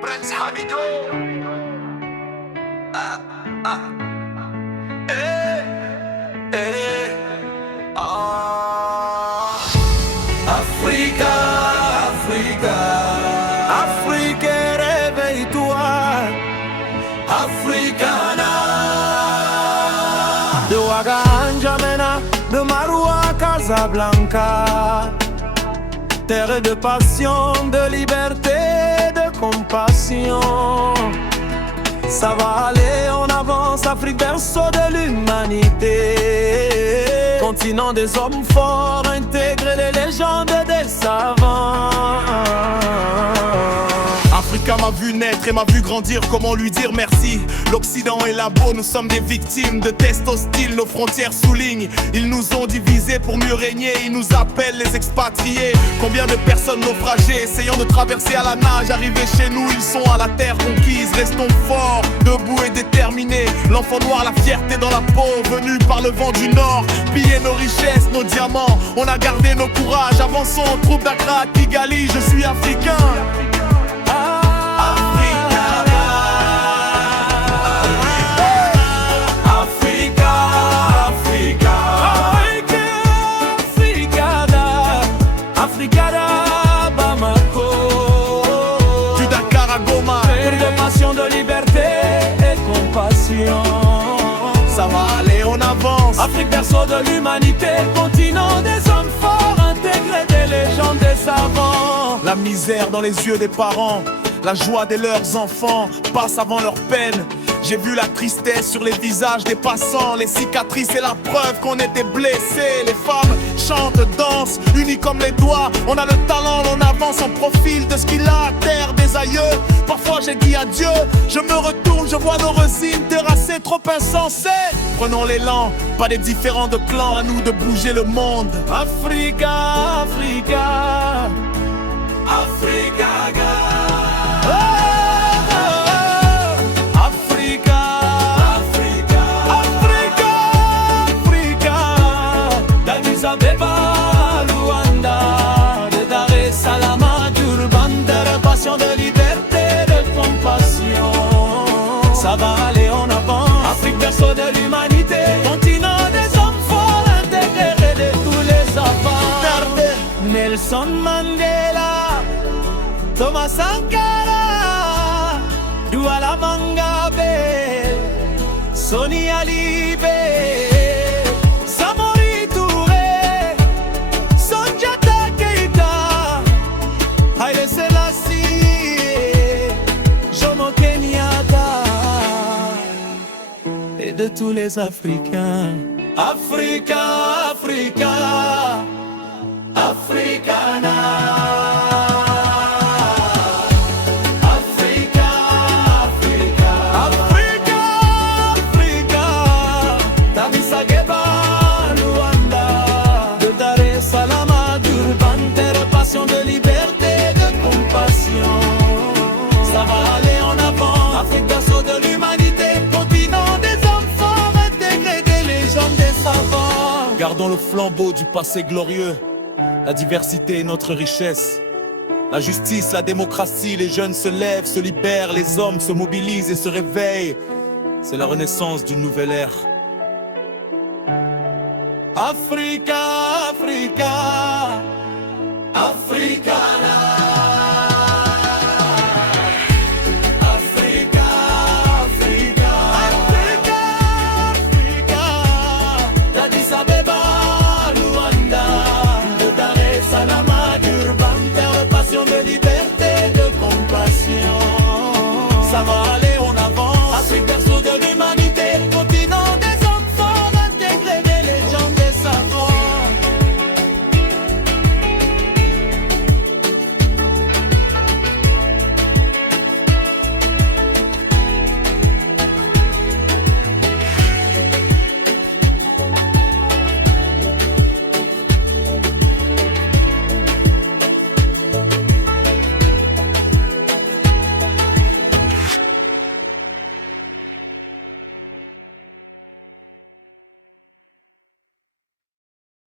Prince Hamido. Ah, ah. Eh, eh, ah. Africa, Africa, Afrique, réveille-toi, Africana. De Ouaga à N'Djamena, de Maroua à Casablanca, terre de passion, de liberté, de compassion. Ça va aller en avance, Afrique, berceau de l'humanité. Continent des hommes forts, intégrés des légendes des savants. Africa m'a vu naître et m'a vu grandir, comment lui dire merci? L'Occident est là-beau, nous sommes des victimes de tests hostiles, nos frontières soulignent. Ils nous ont divisés pour mieux régner, ils nous appellent les expatriés. Combien de personnes naufragées, essayant de traverser à la nage, arrivés chez nous, ils sont à la terre conquise. Restons forts, debout et déterminés. L'enfant noir, la fierté dans la peau, venu par le vent du nord. Piller nos richesses, nos diamants, on a gardé nos courages. Avançons, troupe d'Accra à Kigali, je suis africain. De liberté et compassion. Ça va aller en avance. Afrique, berceau de l'humanité, continent des hommes forts, intégrés des légendes des savants. La misère dans les yeux des parents, la joie de leurs enfants passe avant leur peine. J'ai vu la tristesse sur les visages des passants, les cicatrices et la preuve qu'on était blessés. Les femmes chantent, dansent, unies comme les doigts. On a le talent, on avance, on profile de ce qu'il a à terre des aïeux. Parfois j'ai dit adieu, je me retourne, je vois nos résines terrassées, trop insensées. Prenons l'élan, pas des différents de clans, à nous de bouger le monde. Africa, Africa, Africa. Abeba, Luanda, de Dar es Salaam à Durban, de passion, de liberté, de compassion. Ça va aller en avant, Afrique, berceau de l'humanité, continent des hommes forts, intégrés de tous les savants. Nelson Mandela, Thomas Sankara, Douala Mangabe, Soni Alibe. De tous les Africains. Africa, Africa, Africana. Africa, Africa, Africa, Africa. Tabisa Geba, Luanda, de Dar es Salaam à Durban, terre passion, de liberté, de compassion. Ça va aller en avant, Afrique, berceau de l'humanité. Gardons le flambeau du passé glorieux. La diversité est notre richesse. La justice, la démocratie, les jeunes se lèvent, se libèrent, les hommes se mobilisent et se réveillent. C'est la renaissance d'une nouvelle ère. Africa, Africa, Africa.